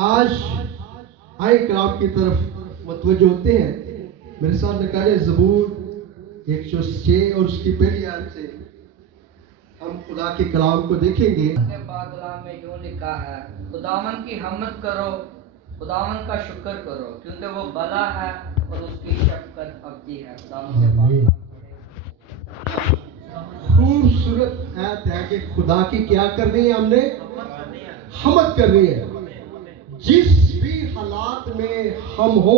آج آئے کلام کی طرف متوجہ ہوتے ہیں. میرے ساتھ نکالے زبور 106 اور اس کی پہلی آیت سے ہم خدا کے کلام کو دیکھیں گے. کلام میں یوں لکھا ہے، خداوند کی حمد کرو، خداوند کا شکر کرو، کیونکہ وہ بھلا ہے اور اس کی شفقت ابدی ہے. خوبصورت آیت ہے کہ خدا کی کیا کرنی ہے، ہم نے حمد کرنی ہے. جس بھی حالات میں ہم ہو،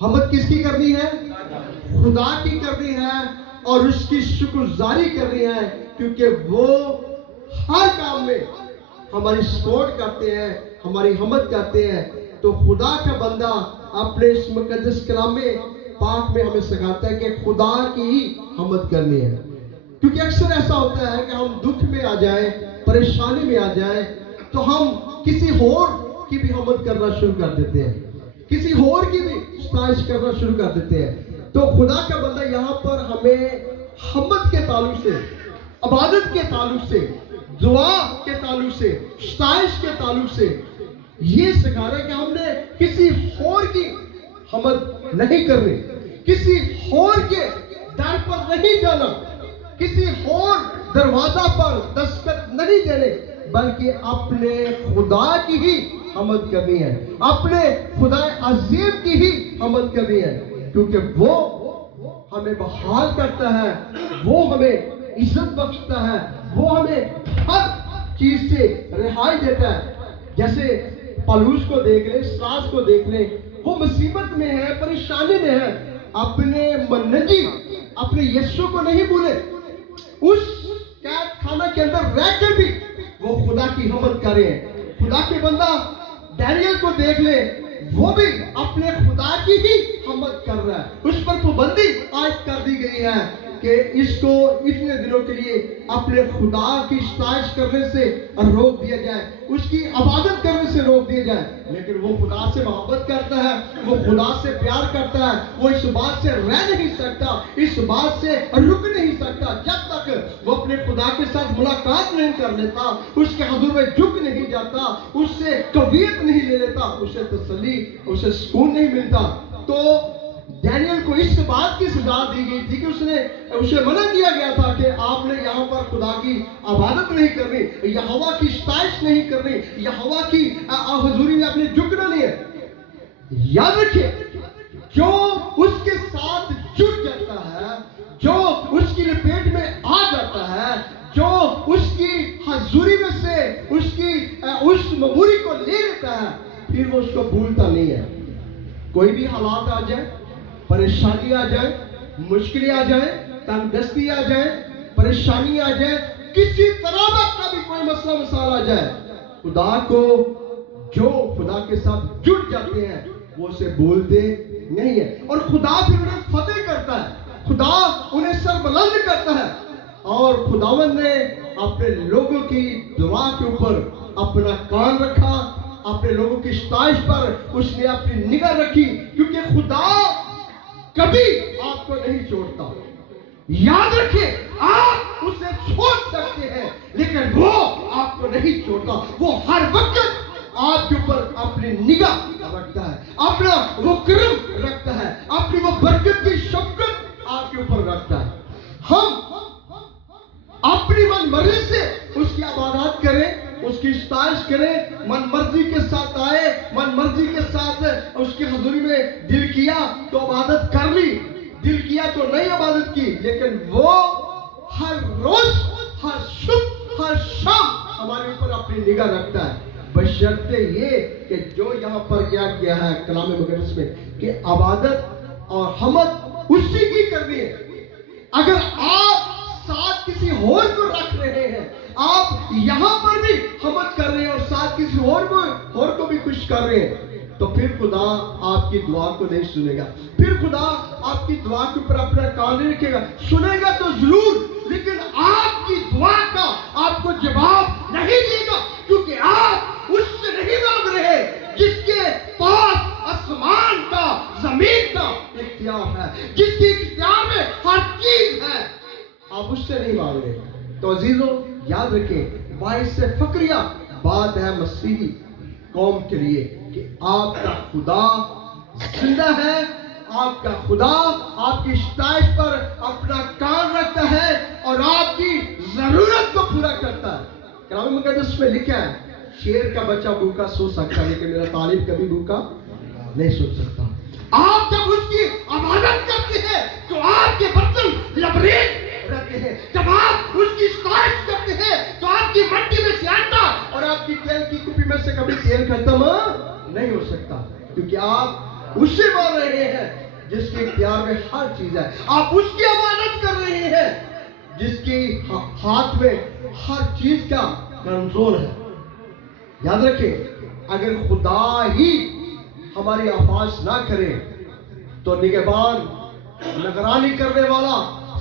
حمد کس کی کرنی ہے؟ خدا کی کرنی ہے اور اس کی شکر گزاری کرنی ہے، کیونکہ وہ ہر کام میں ہماری سپورٹ کرتے ہیں، ہماری حمد کرتے ہیں. تو خدا کا بندہ اپنے اس مقدس کلام میں پاک میں ہمیں سکھاتا ہے کہ خدا کی ہی حمد کرنی ہے. کیونکہ اکثر ایسا ہوتا ہے کہ ہم دکھ میں آ جائیں، پریشانی میں آ جائیں تو ہم کسی اور کی بھی حمد کرنا شروع کر دیتے ہیں، کسی اور کی بھی ستائش کرنا شروع کر دیتے ہیں. تو خدا کا بندہ یہاں پر ہمیں حمد کے تعلق سے، عبادت کے تعلق سے، دعا کے تعلق سے، ستائش کے تعلق سے یہ سکھا رہا ہے کہ ہم نے کسی اور کی حمد نہیں کرنی، کسی اور کے در پر نہیں جانا، کسی اور دروازہ پر دستخط نہیں دینے، بلکہ اپنے خدا کی ہی حمد کرنی ہے، اپنے خدا عظیم کی ہی حمد کرنی ہے. کیونکہ وہ ہمیں بحال کرتا ہے، وہ ہمیں عزت بخشتا ہے، وہ ہمیں ہر چیز سے رہائی دیتا ہے. جیسے پالوس کو دیکھ لیں، ساس کو دیکھ لیں، وہ مصیبت میں ہے، پریشانی میں ہے، اپنے منجی اپنے یسوع کو نہیں بھولے. اس قید خانہ کے اندر رہ کر بھی وہ خدا کی حمد کر رہے ہیں. خدا کے بندہ ڈینیل کو دیکھ لے، وہ بھی اپنے خدا کی ہی حمد کر رہا ہے. اس پر پابندی عائد کر دی گئی ہے کہ اس کو اتنے دنوں کے لیے اپنے خدا کی ستائش کرنے سے روک دیا جائے، اس کی عبادت کرنے سے روک دیا جائے. لیکن وہ خدا سے محبت کرتا ہے، وہ خدا سے پیار کرتا ہے، وہ اس بات سے رہ نہیں سکتا، اس بات سے رک نہیں سکتا جب تک وہ اپنے خدا کے ساتھ ملاقات نہیں کر لیتا، اس کے حضور میں جھک نہیں جاتا، اس سے قویت نہیں لے لیتا، اسے تسلی، اسے سکون نہیں ملتا. تو ڈینیل کو اس بات کی سزا دی گئی تھی کہ اسے منع کیا گیا تھا کہ آپ نے یہاں پر خدا کی عبادت نہیں کرنی، یہوہ کی ستائش نہیں کرنی، یہوہ کی حضوری میں اپنے جھکنا نہیں ہے. یاد رکھیں، جو اس کے ساتھ جڑ جاتا ہے، جو اس کی لپیٹ میں آ جاتا ہے، جو اس کی حضوری میں سے اس مموری کو لے لیتا ہے، پھر وہ اس کو بھولتا نہیں ہے. کوئی بھی حالات آ جائے، پریشانی آ جائے، مشکلیں آ جائیں، تنگ دستی آ جائے، پریشانی آ جائے، کسی طرح کا بھی کوئی مسئلہ مسائل آ جائے، خدا کو جو خدا کے ساتھ جڑ جاتے ہیں وہ اسے بولتے نہیں ہے. اور خدا پھر انہیں فتح کرتا ہے، خدا انہیں سر بلند کرتا ہے. اور خداوند نے اپنے لوگوں کی دعا کے اوپر اپنا کان رکھا، اپنے لوگوں کی ستائش پر اس نے اپنی نگاہ رکھی، کیونکہ خدا کبھی آپ کو نہیں چھوڑتا. یاد رکھیں، آپ اسے چھوڑ سکتے ہیں لیکن وہ آپ کو نہیں چھوڑتا. وہ ہر وقت آپ کے اوپر اپنی نگاہ رکھتا ہے، اپنا وہ کرم رکھتا ہے، اپنی وہ برکت کی شفقت آپ کے اوپر رکھتا ہے. ہم اپنی من مرضی سے اس کی عبادات کریں، اس کی ستائش کریں، من مرضی کے ساتھ آئے، من مرضی کے ساتھ اس کی حضوری میں دل کیا تو عبادت کر لی، دل کیا تو نہیں عبادت کی. لیکن وہ ہر روز، ہر صبح، ہر شام ہمارے اوپر اپنی نگاہ رکھتا ہے، بشرطے یہ کہ جو یہاں پر کیا کیا ہے کلام مقدس میں کہ عبادت اور حمد اسی کی کرنی ہے. اگر آپ ساتھ کسی اور کو رکھ رہے ہیں، آپ یہاں پر بھی حمد کر رہے ہیں اور ساتھ کسی اور کو بھی خوش کر رہے ہیں، تو پھر خدا آپ کی دعا کو نہیں سنے گا. پھر خدا آپ کی دعا کے اوپر اپنا کان نہیں رکھے گا. سنے گا تو ضرور، لیکن آپ کی دعا کا آپ کو جواب نہیں دے گا، کیونکہ آپ اس سے نہیں مانگ رہے جس کے پاس آسمان کا، زمین کا اختیار ہے، جس کے اختیار میں ہر چیز ہے. آپ اس سے نہیں مانگ رہے. تو عزیزوں یاد رکھیں، باعث فخریہ بات ہے مسیحی قوم کے لیے کہ آپ کا خدا زندہ ہے، آپ کا خدا آپ کی ستائش پر اپنا کام رکھتا ہے اور آپ کی ضرورت کو پورا کرتا ہے۔ کلام مقدس میں لکھا ہے شیر کا بچہ بھوکا سو سکتا ہے لیکن میرا طالب کبھی بھوکا نہیں سو سکتا۔ آپ جب اس کی عبادت کرتے ہیں تو آپ کے برتن لبریز رہتے ہیں، جب آپ اس کی ستائش کرتے ہیں تو آپ کی مٹی میں سے آٹا اور آپ کی تیل کی کپی میں سے کبھی تیل ختم نہیں ہو سکتا، کیونکہ آپ اس سے مان رہے ہیں جس کے اختیار میں ہر چیز ہے، آپ اس کی عبادت کر رہے ہیں جس کی ہاتھ میں ہر چیز کا کنٹرول ہے۔ یاد رکھیں اگر خدا ہی ہماری حفاظت نہ کرے تو نگہبان، نگرانی کرنے والا،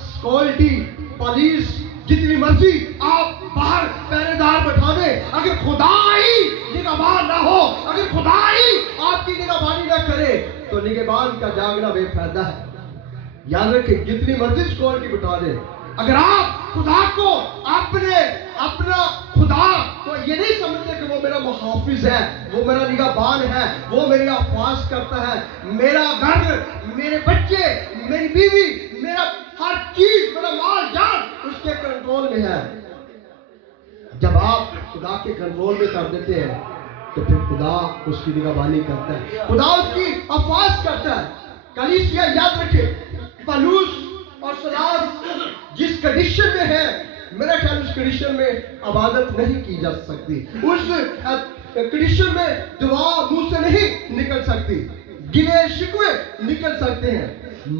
سیکورٹی، پولیس، جتنی مرضی آپ باہر پہرے دار بٹھا دیں، اگر خدا ہی نگہبان نہ ہو، اگر خدا ہی آپ کی نگہبانی نہ کرے تو نگہبان کا جاگنا بے فائدہ ہے۔ یاد رکھیں جتنی مرضی سیکورٹی بٹھا دیں، اگر آپ خدا کو اپنا خدا کو یہ نہیں سمجھتے کہ وہ میرا محافظ ہے، وہ میرا نگہبان ہے، وہ میری حفاظت کرتا ہے، میرا گھر، میرے بچے، میری بیوی، میرا ہر چیز، میرا مال جان اس کے کنٹرول میں ہے، جب آپ خدا کے کنٹرول میں کر دیتے ہیں تو پھر خدا اس کی نگہبانی کرتا ہے، خدا اس کی حفاظت کرتا ہے۔ کلیسیا یاد رکھے پولس اور سیلاس جس کنڈیشن میں ہے، میرا خیال اس کنڈیشن میں عبادت نہیں کی جا سکتی، اس کنڈیشن میں دعا منہ سے نہیں نکل سکتی، گلے شکوے نکل سکتے ہیں،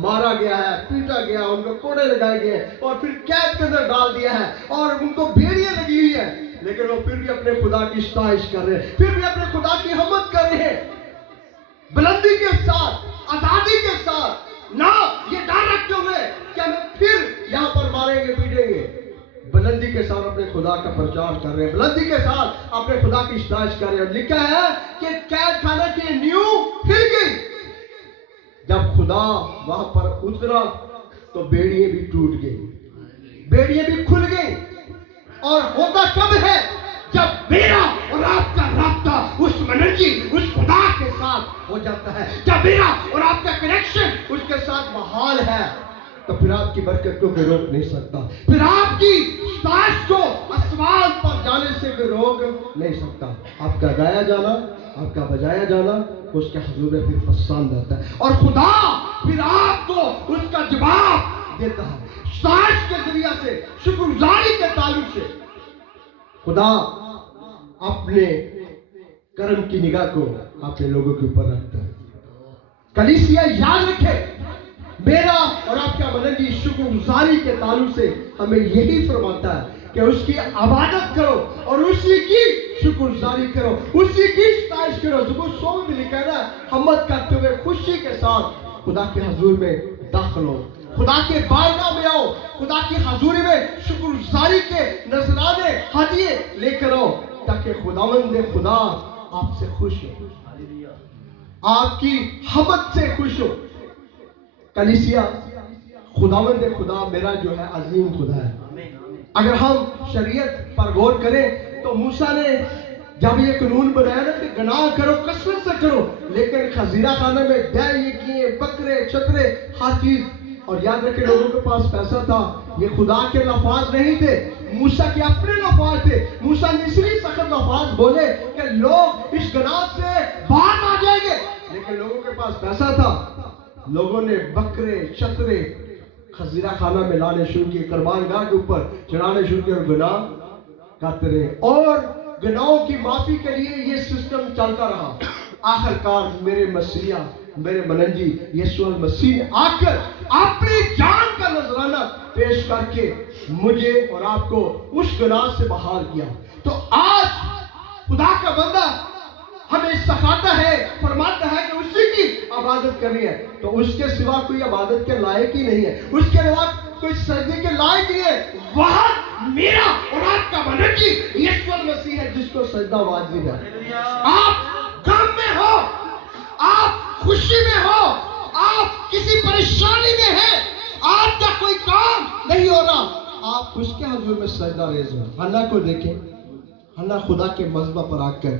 مارا گیا ہے، پیٹا گیا، ان کو کوڑے لگائے گئے اور پھر قید کے اندر ڈال دیا ہے اور ان کو بیڑیاں لگی ہوئی ہیں، لیکن وہ پھر بھی اپنے خدا کی ستائش کر رہے ہیں، پھر بھی اپنے خدا کی حمد کر رہے ہیں، بلندی کے ساتھ، آزادی کے ساتھ، نہ یہ ڈر رکھتے ہوئے کہ ہمیں پھر یہاں پر ماریں گے پیٹیں گے، بلندی کے ساتھ اپنے خدا کا پرچار کر رہے ہیں، بلندی کے ساتھ اپنے خدا کی ستائش کر رہے ہیں۔ لکھا ہے کہ قید خانہ کی نیو ہل گئی، جب خدا وہاں پر اترا تو بیڑیاں بھی ٹوٹ گئی، بیڑیاں بھی کھل گئی، اور ہوتا کب ہے جب میرا اور آپ کا رابطہ اس منجی، اس خدا کے ساتھ ہو جاتا ہے، جب میرا اور آپ کا کنیکشن اس کے ساتھ بحال ہے تو پھر آپ کی برکت کو کوئی روک نہیں سکتا، پھر آپ کی ستائش کو آسمان پر جانے سے کوئی روک نہیں سکتا۔ آپ کا گایا جانا، آپ کا بجایا جانا اس کے حضور میں پھر پسند آتا ہے، اور خدا پھر آپ کو اس کا جواب دیتا ہے ستائش کے ذریعہ سے، شکر گزاری کے تعلق سے۔ خدا اپنے کرم کی نگاہ کو اپنے لوگوں کے اوپر رکھتا ہے۔ کلیسیا یاد رکھے میرا اور آپ کا مدنی شکر گزاری کے تعلق سے ہمیں یہی فرماتا ہے کہ اس کی عبادت کرو اور اسی کی شکر گزاری کرو، اسی کی ستائش کرو۔ زبور 100 میں لکھا ہے نا، حمد کرتے ہوئے خوشی کے ساتھ خدا کے حضور میں داخل ہو، خدا کے بارگاہ میں آؤ، خدا کی حضوری میں شکر گزاری کے نذرانے ہدیے لے کر آؤ، تاکہ خداوند خدا آپ سے خوش ہو، آپ کی حمد سے خوش ہو۔ کلیسیا خداوند خدا میرا جو ہے عظیم خدا ہے۔ اگر ہم شریعت پر غور کریں تو موسیٰ نے جب یہ قانون بنایا نا کہ گناہ کرو کثرت سے کرو، لیکن خزینہ خانے میں دے یہ کیے، بکرے چھترے ہر چیز، اور یاد رکھے لوگوں کے پاس پیسہ تھا، یہ خدا کے لفاظ نہیں تھے، موسیٰ کے اپنے لفاظ تھے۔ موسیٰ نے اس لیے سخت لفاظ بولے کہ لوگ اس گناہ سے باہر آ جائیں گے، لیکن لوگوں کے پاس پیسہ تھا، لوگوں نے بکرے چھترے خزینہ خانہ میں لانے شروع کیے، قربان گاہ کے اوپر چڑھانے شروع کیے، اور گناہ کرتے رہے، اور گناہوں کی معافی کے لیے یہ سسٹم چلتا رہا۔ آخر کار میرے مسیح، میرے مننجی یسوع المسیح نے آ کر اپنی جان کا نذرانہ پیش کر کے مجھے اور آپ کو اس گناہ سے بحال کیا۔ تو آج خدا کا بندہ ہمیں سکھاتا ہے، فرماتا ہے کہ اسی کی عبادت کرنی ہے، تو اس کے سوا کوئی عبادت کے لائق ہی نہیں ہے، اس کے سوا کوئی سجدے کے لائق نہیں ہے۔ وہاں میرا اور آپ کا منجی یسوع المسیح ہے جس کو سجدہ واجب ہے۔ آپ غم میں ہو، آپ خوشی میں ہو، آپ کسی پریشانی میں ہیں، آپ کا کوئی کام نہیں ہو رہا، آپ اس کے حضور میں سجدہ ریز ہو۔ حنا کو دیکھیں، حنا خدا کے مذبح پر آ کر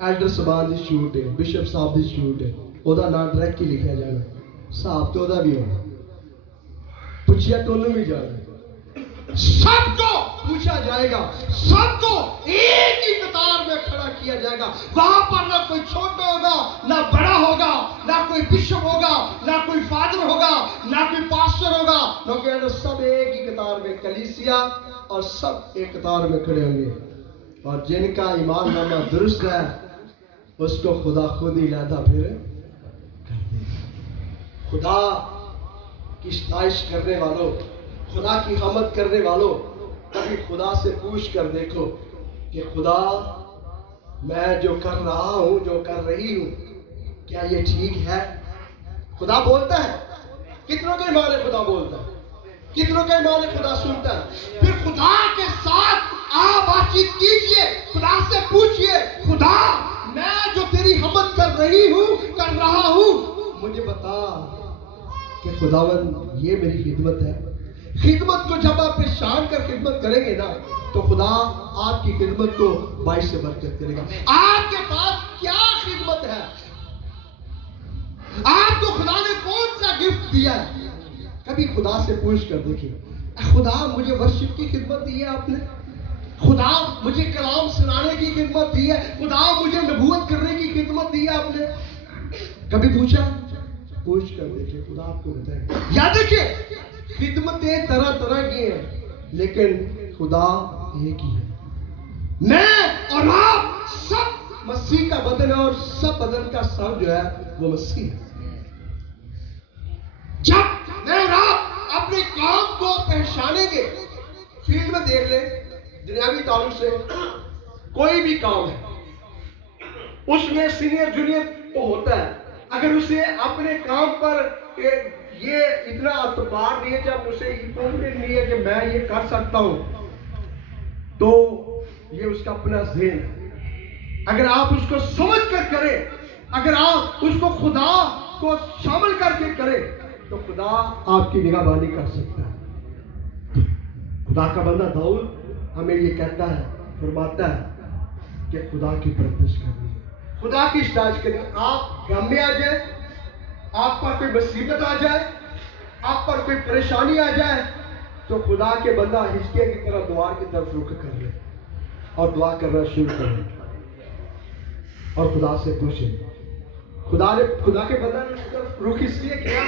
ایلڈر صاحب دی شوٹ ہے، بشپ صاحب دی شوٹ ہے، ਉਹਦਾ ਨਾਮ ਡਾਇرੈਕਟ ਹੀ ਲਿਖਿਆ ਜਾਣਾ, ਹਿਸਾਬ ਤੇ ਉਹਦਾ ਵੀ ਹੋਣਾ, ਪੁੱਛਿਆ تو ਉਹਨੂੰ ਵੀ ਜਾਣਾ, سب کو پوچھا جائے گا, سب کو ایک ہی قطار میں کھڑا کیا جائے گا. وہاں پر نہ کوئی چھوٹا ہوگا نہ بڑا ہوگا, نہ کوئی بشپ ہوگا نہ کوئی فادر ہوگا نہ کوئی پاسٹر ہوگا, کیونکہ سب ایک ہی قطار میں کلیسیا اور سب ایک قطار میں کھڑے ہوں گے. اور جن کا ایمان نامہ درست ہے اس کو خدا خود ہی علیحدہ پھر کر دے. خدا کی ستائش کرنے والوں, خدا کی حمد کرنے والوں, کبھی خدا سے پوچھ کر دیکھو کہ خدا میں جو کر رہا ہوں, جو کر رہی ہوں, کیا یہ ٹھیک ہے؟ خدا بولتا ہے. کتنوں کے ایمان ہے خدا بولتا ہے؟ کتنوں کا ایمان ہے خدا سنتا ہے؟ پھر خدا کے ساتھ آپ بات چیت کیجئے, خدا سے پوچھئے, خدا میں جو تیری حمد کر رہی ہوں, کر رہا ہوں, مجھے بتا کہ خداوند یہ میری خدمت ہے. خدمت کو جب آپ پہچان کر خدمت کریں گے نا تو خدا آپ کی خدمت کو باعث برکت کرے گا. آپ کے پاس کیا خدمت ہے؟ آپ کو خدا نے کون سا گفٹ دیا ہے؟ کبھی خدا سے پوچھ کر دیکھیں, خدا مجھے ورشپ کی خدمت دی ہے آپ نے, خدا مجھے کلام سنانے کی خدمت دی ہے, خدا مجھے نبوت کرنے کی خدمت دی ہے آپ نے. کبھی پوچھا؟ پوچھ کر دیکھیں, خدا آپ کو بتائے گا. یاد رکھیے خدمتیں طرح طرح کی ہیں لیکن خدا ایک ہی ہے. میں اور آپ سب مسیح کا بدن ہے اور سب بدن کا سر جو ہے وہ مسیح ہے. جب میں اور آپ اپنے کام کو پہچانیں گے, فیلڈ میں دیکھ لیں دنیاوی تعلق سے کوئی بھی کام ہے اس میں سینئر جونیئر تو ہوتا ہے. اگر اسے اپنے کام پر یہ اتنا اعتبار نہیں ہے, جب اسے کانفیڈنس نہیں ہے کہ میں یہ کر سکتا ہوں, تو یہ اس کا اپنا ذہن ہے. اگر آپ اس کو سمجھ کر کریں, اگر آپ اس کو خدا کو شامل کر کے کریں تو خدا آپ کی نگہبانی کر سکتا ہے. خدا کا بندہ داؤد ہمیں یہ کہتا ہے, فرماتا ہے کہ خدا کی پرستش کرنی, خدا کی ستائش کرنی. آپ غم میں آ جائیں, آپ پر کوئی مصیبت آ جائے, آپ پر کوئی پریشانی آ جائے, تو خدا کے بندہ حزقیہ کی طرح دوار کی طرف رخ کر لے اور دعا کرنا شروع کر لے اور خدا سے پوچھے. خدا کے بندہ نے اس طرف رخ اس لیے کیا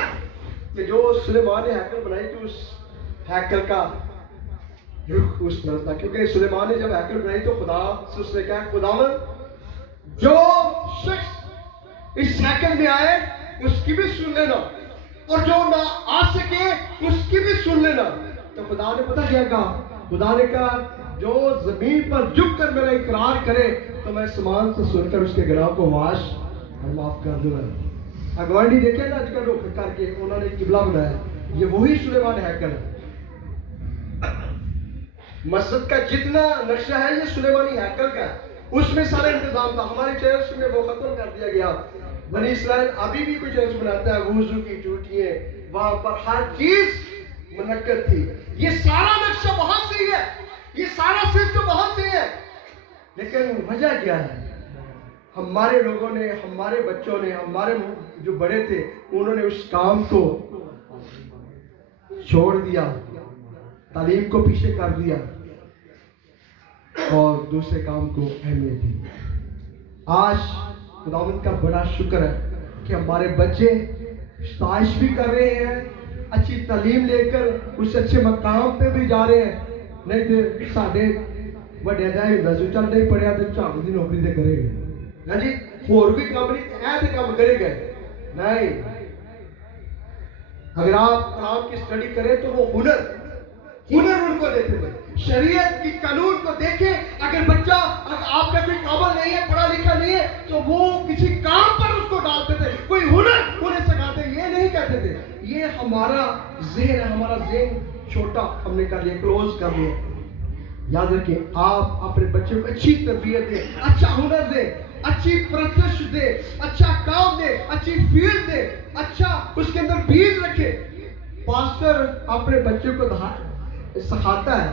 کہ جو سلیمان نے ہیکل بنائی تھی اس ہیکل کا رخ اس طرح تھا, کیونکہ سلیمان نے جب ہیکل بنائی تو خدا سے اس نے کہا خداوند جو شخص اس ہیکل میں آئے اس کی بھی سن لینا اور جو نہ آ سکے اس کی بھی سن لینا. تو خدا نے پتہ کیا کہا؟ خدا نے کہا جو زمین پر جھک کر میرا اقرار کرے تو میں سمان سے سن کر اس کے گناہ کو واش اور معاف کر دوں گا. اگوانڈی دیکھیں نا آج کل رخ کر کے انہوں نے قبلہ بنایا, یہ وہی سلیمان ہیکل ہے. مسجد کا جتنا نقشہ ہے یہ سلیمانی ہیکل کا ہے, اس میں سارا انتظام تھا. ہمارے چرچ میں وہ ختم کر دیا گیا. بنی اسرائیل ابھی بھی کوئی چرچ بناتا ہے, وضو کی ٹوٹیاں, وہاں پر ہر چیز منعقد تھی. یہ سارا نقشہ وہاں سے ہی ہے, یہ سارا سسٹم وہاں سے ہے. لیکن وجہ کیا ہے؟ ہمارے لوگوں نے, ہمارے بچوں نے, ہمارے جو بڑے تھے انہوں نے اس کام کو چھوڑ دیا, تعلیم کو پیچھے کر دیا اور دوسرے کام کو اہمیت دی. آج خداوند کا بڑا شکر ہے کہ ہمارے بچے ستائش بھی کر رہے ہیں, اچھی تعلیم لے کر اس اچھے مقام پہ بھی جا رہے ہیں. نہیں تو ساڈے وڈے دا ہوندا جو چل نہیں پڑھیا تے جھاگ دی نوکری تے کرے گا, ہاں جی اور بھی کام نہیں اے تے کام کرے گا. نہیں, اگر آپ کلام کی اسٹڈی کریں تو وہ ہنر ان کو دیتے ہوئے شریعت کی قانون کو دیکھیں. اگر بچہ آپ کا کوئی قابل نہیں ہے, پڑھا لکھا نہیں ہے, تو وہ کسی کام پر اس کو ڈالتے تھے, کوئی ہنر انہیں سکھاتے. یہ نہیں کہتے تھے یہ ہمارا ذہن ہے, ہمارا ذہن چھوٹا ہم نے کر لیا, کلوز کر لیا. یاد رکھیں آپ اپنے بچے کو اچھی تربیت دیں, اچھا ہنر دیں, اچھی پرستش دے, اچھا کام دے, اچھی فیلڈ دے, اچھا اس کے اندر بیج رکھے. پاسٹر اپنے بچے کو سکھاتا ہے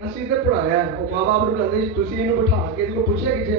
ਅਸੀਂ ਤੇ ਪੜਾਇਆ ਉਹ ਮਾਂ ਬਾਪ ਨੂੰ ਬੁਲਾਉਂਦੇ ਤੁਸੀਂ ਇਹਨੂੰ ਬਿਠਾ ਕੇ ਇਹਨੂੰ ਪੁੱਛਿਆ ਕਿ ਜੇ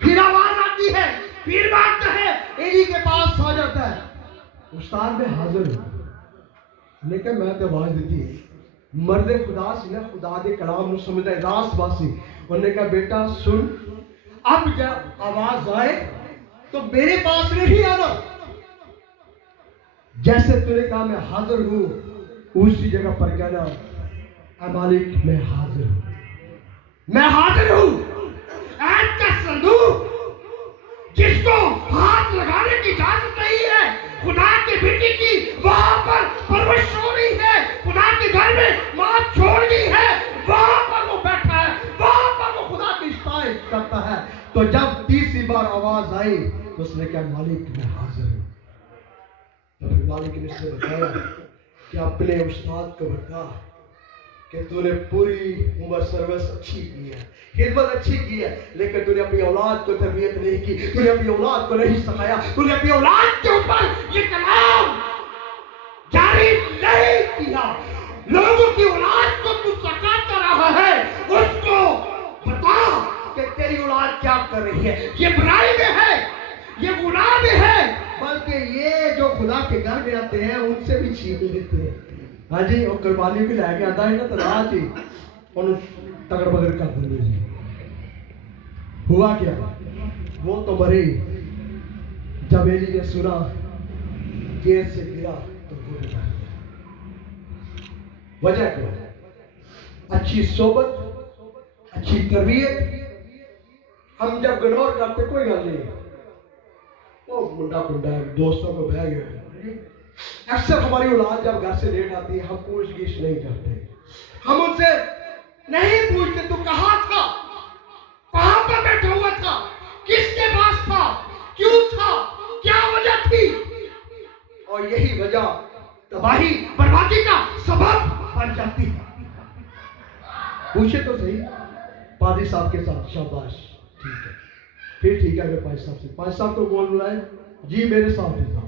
پھر آواز آتی ہے، پھر بھاگتا ہے، ایلی کے پاس آ جاتا ہے، استاد میں حاضر ہوں۔ لیکن میں تو آواز دیتی ہے، مرد خدا سی نا، خدا دے کلام نو سمجھدا ہے، راس باسی، انہوں نے کہا بیٹا سن، اب جب آواز آئے تو میرے پاس نہیں آنا، جیسے تو نے کہا میں حاضر ہوں، اسی جگہ پر کہنا اے مالک میں حاضر ہوں، میں حاضر ہوں۔ عہد کا صندوق جس کو ہاتھ لگانے کی اجازت نہیں ہے، خدا کے بیٹی کی وہاں پر پرورش ہو رہی ہے، خدا کے گھر میں ماں چھوڑ گئی ہے، وہاں پر وہ بیٹھا ہے، وہاں پر وہ خدا کی ستائش کرتا ہے۔ تو جب تیسری بار آواز آئی تو اس نے کہا مالک میں حاضر ہوں۔ تو پھر مالک نے اس سے بتایا کہ اپنے استاد کو بتا کہ تو نے پوری عمر سروس اچھی کی ہے، خدمت اچھی کی ہے، لیکن تو نے اپنی اولاد کو تربیت نہیں کی، تو نے اپنی اولاد کو نہیں سکھایا، تو نے اپنی اولاد کے اوپر یہ کلام جاری نہیں کیا۔ لوگوں کی اولاد کو تو سکھاتا رہا ہے، اس کو بتا کہ تیری اولاد کیا کر رہی ہے، یہ برائی میں ہے، یہ گناہ میں ہے، بلکہ یہ جو خدا کے گھر میں آتے ہیں ان سے بھی چھین لیتے ہیں۔ ہاں جی، وہ قربانی بھی لے کے آتا ہے نا تو راہ جی انہوں تگڑ بغیر کر دیں جی۔ ہوا کیا؟ وہ تو مرے، جب ایلی نے سنا گیر سے گرا تو وہ مر گیا۔ وجہ کیا؟ اچھی صحبت، اچھی تربیت۔ ہم جب گنور کرتے کوئی گل نہیں، وہ منڈا کنڈا دوستوں کو بہ گئے۔ اکثر ہماری اولاد جب گھر سے لیٹ آتی ہے ہم پوچھ گچھ نہیں کرتے، ہم ان سے نہیں پوچھتے تو کہاں تھا، کہاں پر بیٹھا ہوا تھا، کس کے پاس تھا، کیوں تھا، کیا وجہ تھی، اور یہی وجہ تباہی بربادی کا سبب بن جاتی ہے۔ پوچھے تو صحیح پادری صاحب کے ساتھ، شاباش ٹھیک ہے، پھر ٹھیک ہے اگر پادری صاحب سے، پادری صاحب کو بول رہا ہے جی میرے ساتھ ہی تھا،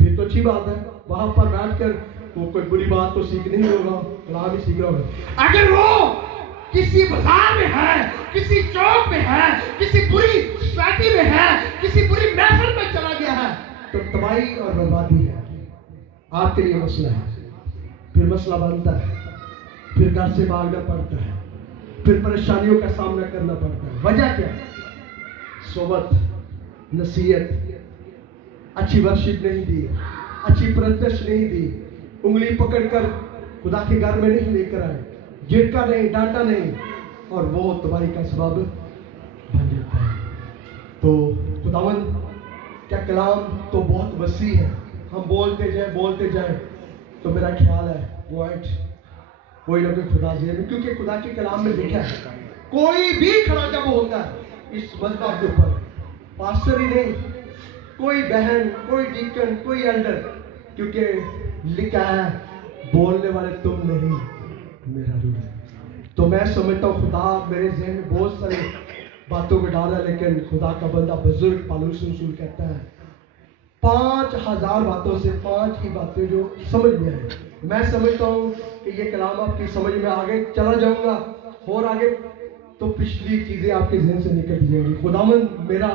پھر تو اچھی بات ہے، وہاں پر بیٹھ کر وہ کوئی بری بات تو سیکھ نہیں ہوگا، کلام ہی سیکھ رہا ہوگا۔ اگر وہ کسی بازار میں ہے، کسی چوک میں ہے، کسی بری سوسائٹی میں ہے، کسی بری محفل میں چلا گیا ہے تو تباہی اور بربادی ہے، آپ کے لیے مسئلہ ہے، پھر مسئلہ بنتا ہے، پھر گھر سے بھاگنا پڑتا ہے، پھر پریشانیوں کا سامنا کرنا پڑتا ہے۔ وجہ کیا؟ صحبت، نصیحت، اچھی ورشپ نہیں دی، اچھی پرستش نہیں دی، انگلی پکڑ کر خدا کے گھر میں نہیں لے کر آئے، جھٹکا نہیں، ڈانٹا نہیں، اور وہ تباہی کا سبب بن جاتا ہے۔ تو خداوند کا کلام تو بہت وسیع ہے، ہم بولتے جائیں تو میرا خیال ہے پوائنٹ کوئی نہ کوئی خدا ذہن میں، کیونکہ خدا کے کلام میں لکھا ہے کوئی بھی کھڑا جب ہوتا ہے اس مذہب کے اوپر، پاسٹر ہی نہیں، کوئی بہن، کوئی ڈیکن، کوئی ایلڈر، کیونکہ لکھا ہے بولنے والے تم نہیں میرا روح ہے۔ تو میں سمجھتا ہوں خدا میرے ذہن میں بہت سارے باتوں کو ڈالا، لیکن خدا کا بندہ بزرگ پالوس رسول کہتا ہے 5000 باتوں سے 5 ہی باتیں جو سمجھ میں آئے۔ میں سمجھتا ہوں کہ یہ کلام آپ کی سمجھ میں آگے چلا جاؤں گا اور آگے تو پچھلی چیزیں آپ کے ذہن سے نکل جائیں گی۔ خداوند میرا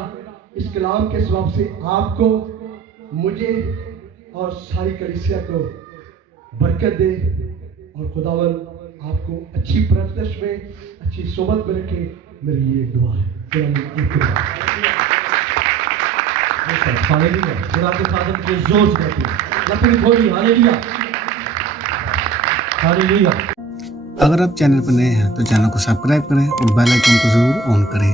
اس کلام کے سبب سے آپ کو، مجھے اور ساری کلیسیا کو برکت دے، اور خداوند آپ کو اچھی پرستش میں، اچھی صحبت میں رکھے، میری یہ دعا ہے۔ ہاللیلویا، خدا کے خادم کے زور سے کہتے ہیں لپڑی کھولی، ہاللیلویا ہاللیلویا۔ اگر آپ چینل پر نئے ہیں تو چینل کو سبسکرائب کریں اور بیل آئیکن کو ضرور آن کریں۔